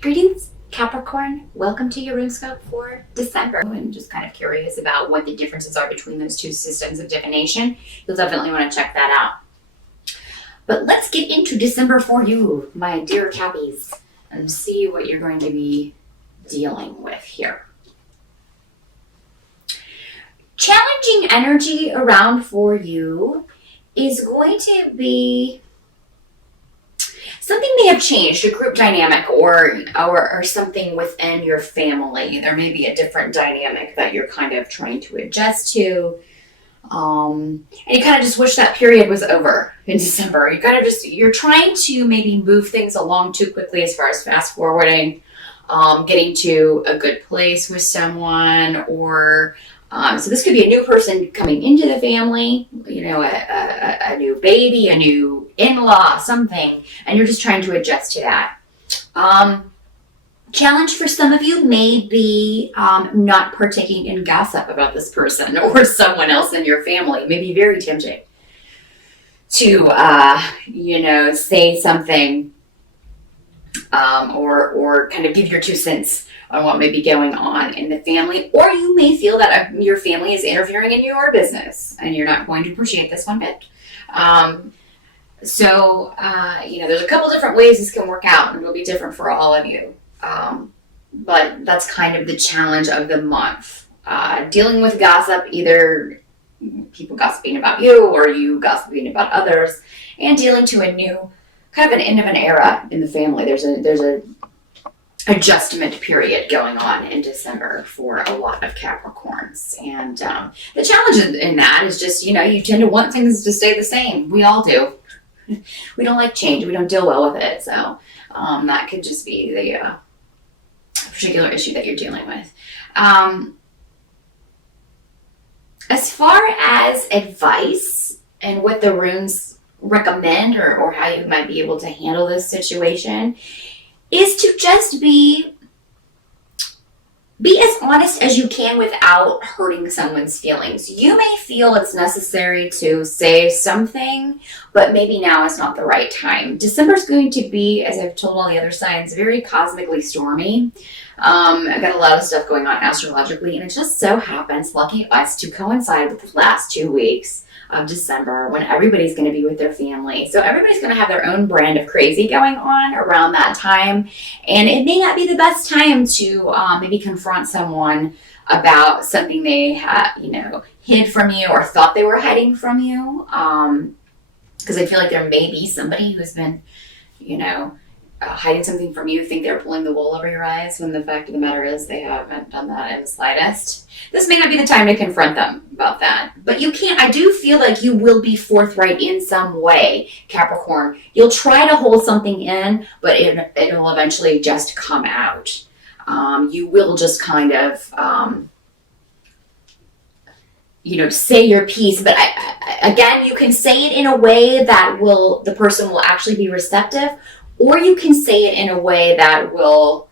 Greetings, Capricorn. Welcome to your room scope for December. I'm just kind of curious about what the differences are between those two systems of divination. You'll definitely want to check that out. But let's get into December for you, my dear Cappies, and see what you're going to be dealing with here. Challenging energy around for you is going to be something may have changed, a group dynamic or something within your family. There may be a different dynamic that you're kind of trying to adjust to. And you kind of just wish that period was over in December. You're trying to maybe move things along too quickly as far as fast forwarding, getting to a good place with someone, or so this could be a new person coming into the family, a new baby, a new in-law, something, and you're just trying to adjust to that. Challenge for some of you may be not partaking in gossip about this person or someone else in your family. It may be very tempting to, say something or kind of give your 2 cents on what may be going on in the family, or you may feel that your family is interfering in your business and you're not going to appreciate this one bit. There's a couple different ways this can work out, and it'll be different for all of you. But that's kind of the challenge of the month. Dealing with gossip, either people gossiping about you or you gossiping about others, and dealing to a new kind of an end of an era in the family. There's a adjustment period going on in December for a lot of Capricorns. And the challenge in that is just, you tend to want things to stay the same. We all do. We don't like change. We don't deal well with it. So that could just be the particular issue that you're dealing with. As far as advice and what the runes recommend or how you might be able to handle this situation is to just be as honest as you can without hurting someone's feelings. You may feel it's necessary to say something, but maybe now is not the right time. December is going to be, as I've told all the other signs, very cosmically stormy. I've got a lot of stuff going on astrologically, and it just so happens, lucky us, to coincide with the last 2 weeks of December when everybody's going to be with their family. So everybody's going to have their own brand of crazy going on around that time. And it may not be the best time to maybe confront someone about something they had, hid from you or thought they were hiding from you. Because I feel like there may be somebody who's been, hiding something from you, think they're pulling the wool over your eyes, when the fact of the matter is they haven't done that in the slightest. This may not be the time to confront them about that. But I do feel like you will be forthright in some way, Capricorn. You'll try to hold something in, but it'll eventually just come out. You will just kind of, say your piece. But again, you can say it in a way that the person will actually be receptive, or you can say it in a way that will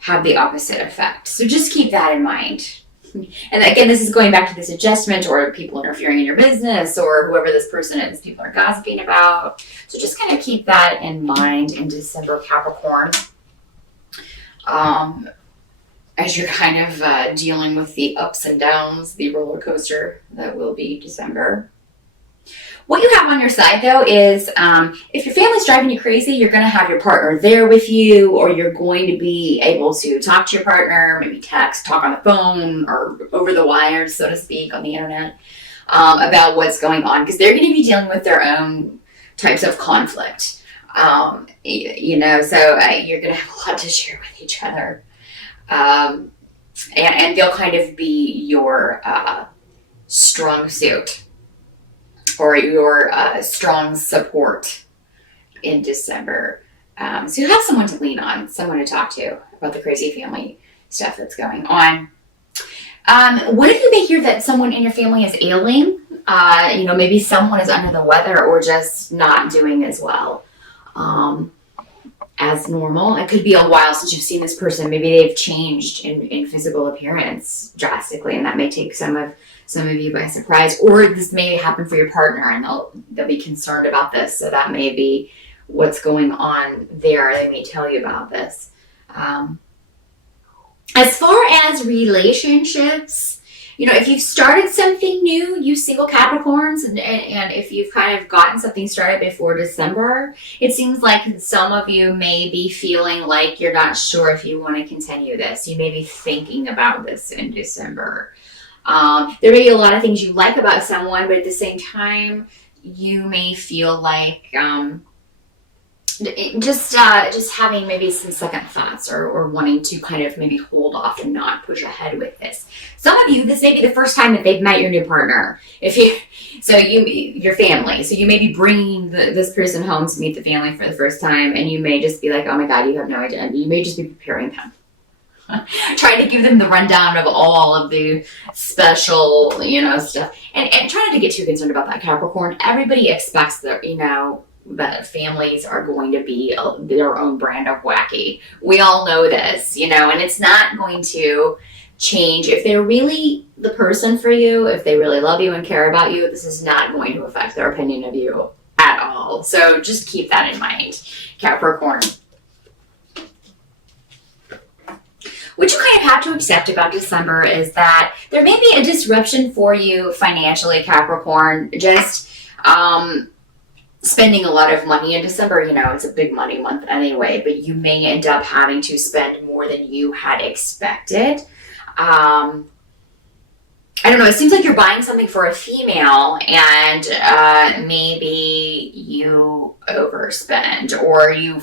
have the opposite effect. So just keep that in mind. And again, this is going back to this adjustment or people interfering in your business or whoever this person is people are gossiping about. So just kind of keep that in mind in December, Capricorn. As you're kind of dealing with the ups and downs, the roller coaster that will be December. What you have on your side, though, is if your family's driving you crazy, you're going to have your partner there with you, or you're going to be able to talk to your partner, maybe text, talk on the phone, or over the wires, so to speak, on the internet, about what's going on, because they're going to be dealing with their own types of conflict. So you're going to have a lot to share with each other. And they'll kind of be your strong suit, or your strong support in December. So you have someone to lean on, someone to talk to about the crazy family stuff that's going on. What if you may hear that someone in your family is ailing? Maybe someone is under the weather or just not doing as well as normal. It could be a while since you've seen this person. Maybe they've changed in physical appearance drastically, and that may take some of you by surprise. Or this may happen for your partner, and they'll be concerned about this. So that may be what's going on there. They may tell you about this. As far as relationships, if you've started something new, you single Capricorns, and if you've kind of gotten something started before December, it seems like some of you may be feeling like you're not sure if you want to continue this. You may be thinking about this in December. There may be a lot of things you like about someone, but at the same time, you may feel like just having maybe some second thoughts or wanting to kind of maybe hold off and not push ahead with this. Some of you, this may be the first time that they've met your new partner. Your family. So you may be bringing this person home to meet the family for the first time, and you may just be like, oh my God, you have no idea. You may just be preparing them. Trying to give them the rundown of all of the special, stuff. And try not to get too concerned about that, Capricorn. Everybody expects that, that families are going to be their own brand of wacky. We all know this, and it's not going to change. If they're really the person for you, if they really love you and care about you, this is not going to affect their opinion of you at all. So just keep that in mind, Capricorn. What you kind of have to accept about December is that there may be a disruption for you financially, Capricorn. Just spending a lot of money in December, it's a big money month anyway, but you may end up having to spend more than you had expected. I don't know, it seems like you're buying something for a female and maybe you overspend or you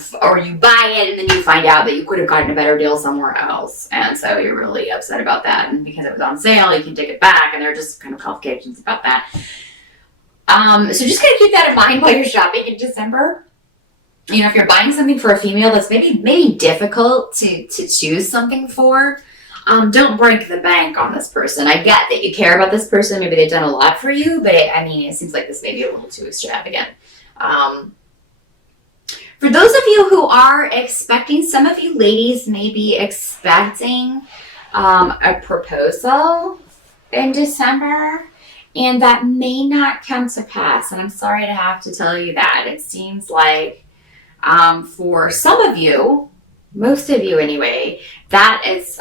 buy it and then you find out that you could have gotten a better deal somewhere else. And so you're really upset about that. And because it was on sale, you can take it back, and there are just kind of complications about that. So just kind of keep that in mind while you're shopping in December. If you're buying something for a female that's maybe difficult to choose something for, don't break the bank on this person. I get that you care about this person. Maybe they've done a lot for you, but it seems like this may be a little too extravagant. For those of you who are expecting, some of you ladies may be expecting a proposal in December, and that may not come to pass. And I'm sorry to have to tell you that. It seems like for some of you, most of you anyway, that is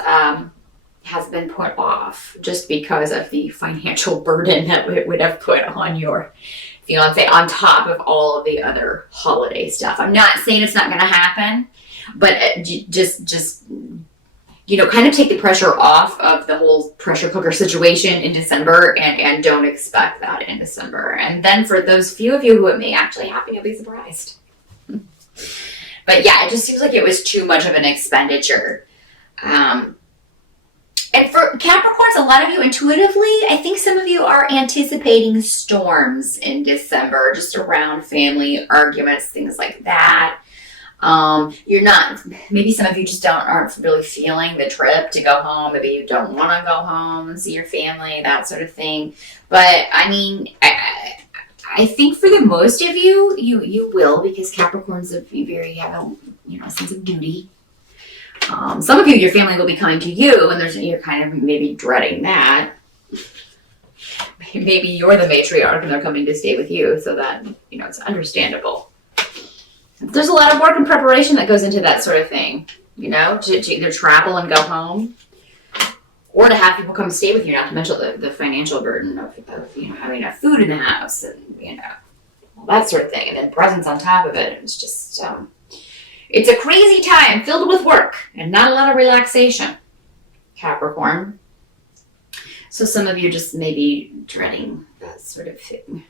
has been put off just because of the financial burden that it would have put on your fiance on top of all of the other holiday stuff. I'm not saying it's not going to happen, but just kind of take the pressure off of the whole pressure cooker situation in December and don't expect that in December. And then for those few of you who it may actually happen, you'll be surprised. But yeah, it just seems like it was too much of an expenditure. And for Capricorns, a lot of you intuitively, I think some of you are anticipating storms in December, just around family arguments, things like that. You're not, maybe some of you just aren't really feeling the trip to go home. Maybe you don't want to go home and see your family, that sort of thing. But I think for the most of you, you will, because Capricorns have a sense of duty. Some of you, your family will be coming to you, and you're kind of maybe dreading that. Maybe you're the matriarch and they're coming to stay with you, so that, it's understandable. There's a lot of work and preparation that goes into that sort of thing, to either travel and go home, or to have people come stay with you, not to mention the financial burden of having enough food in the house and, all that sort of thing. And then presents on top of it. It's just, it's a crazy time filled with work and not a lot of relaxation, Capricorn. So some of you just may be dreading that sort of thing.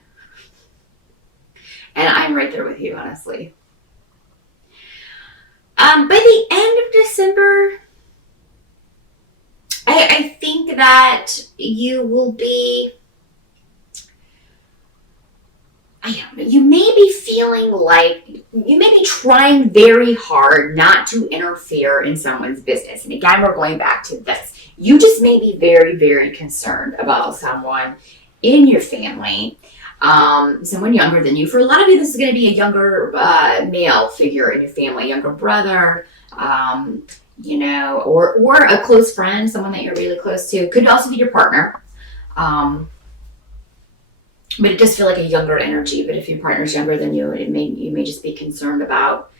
And I'm right there with you, honestly. By the end of December, I think that you will be, you may be feeling like, you may be trying very hard not to interfere in someone's business. And again, we're going back to this. You just may be very, very concerned about someone in your family, someone younger than you. For a lot of you, this is going to be a younger male figure in your family, younger brother, or a close friend, someone that you're really close to. Could also be your partner. But it does feel like a younger energy. But if your partner's younger than you, you may just be concerned about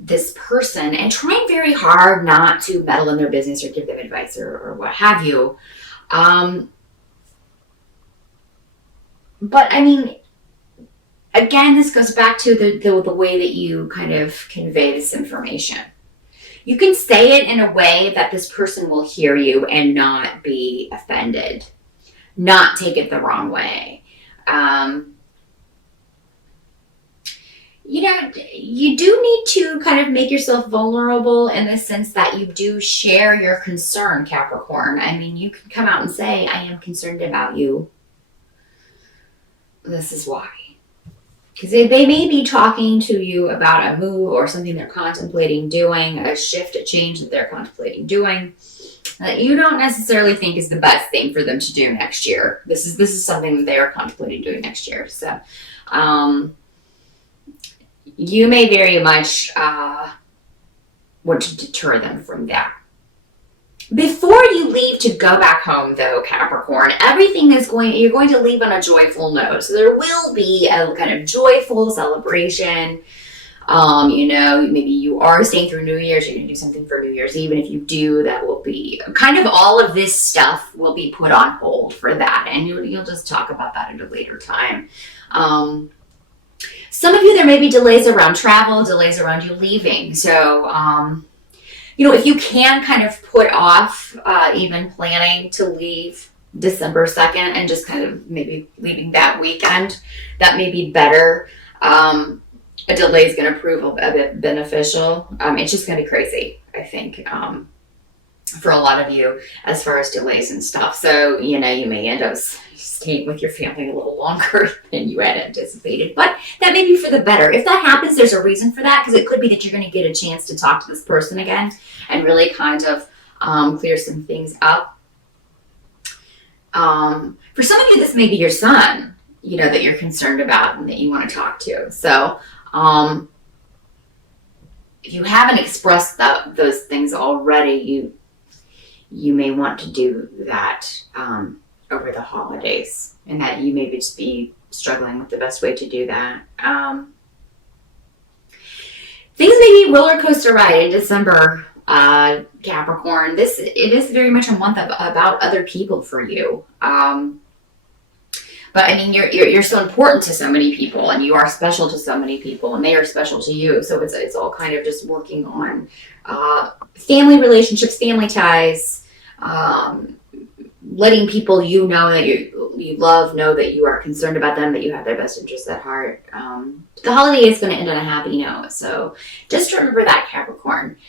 this person and trying very hard not to meddle in their business or give them advice or what have you. But I mean, again, this goes back to the way that you kind of convey this information. You can say it in a way that this person will hear you and not be offended, not take it the wrong way. You do need to kind of make yourself vulnerable in the sense that you do share your concern, Capricorn. I mean, you can come out and say, I am concerned about you. This is why. Because they may be talking to you about a move or something they're contemplating doing, a shift, a change that they're contemplating doing, that you don't necessarily think is the best thing for them to do next year. This is something that they are contemplating doing next year. So, you may very much want to deter them from that. Before you leave to go back home, though, Capricorn, you're going to leave on a joyful note. So there will be a kind of joyful celebration. Maybe you are staying through New Year's. You're going to do something for New Year's Eve. And if you do, that will be kind of all of this stuff will be put on hold for that. And you'll just talk about that at a later time. Some of you, there may be delays around travel, delays around you leaving. So, if you can kind of put off even planning to leave December 2nd and just kind of maybe leaving that weekend, that may be better. A delay is going to prove a bit beneficial. It's just going to be crazy, I think, for a lot of you as far as delays and stuff. So, you may end up staying with your family a little longer than you had anticipated. But that may be for the better. If that happens, there's a reason for that, because it could be that you're going to get a chance to talk to this person again and really kind of clear some things up. For some of you, this may be your son, that you're concerned about and that you want to talk to. So if you haven't expressed those things already, you may want to do that over the holidays, and that you may just be struggling with the best way to do that. Things may be a roller coaster ride in December, Capricorn. It is very much a month about other people for you. But I mean, you're so important to so many people, and you are special to so many people, and they are special to you. So it's all kind of just working on family relationships, family ties, letting people that you love know that you are concerned about them, that you have their best interests at heart. The holiday is going to end on a happy note. So just remember that, Capricorn.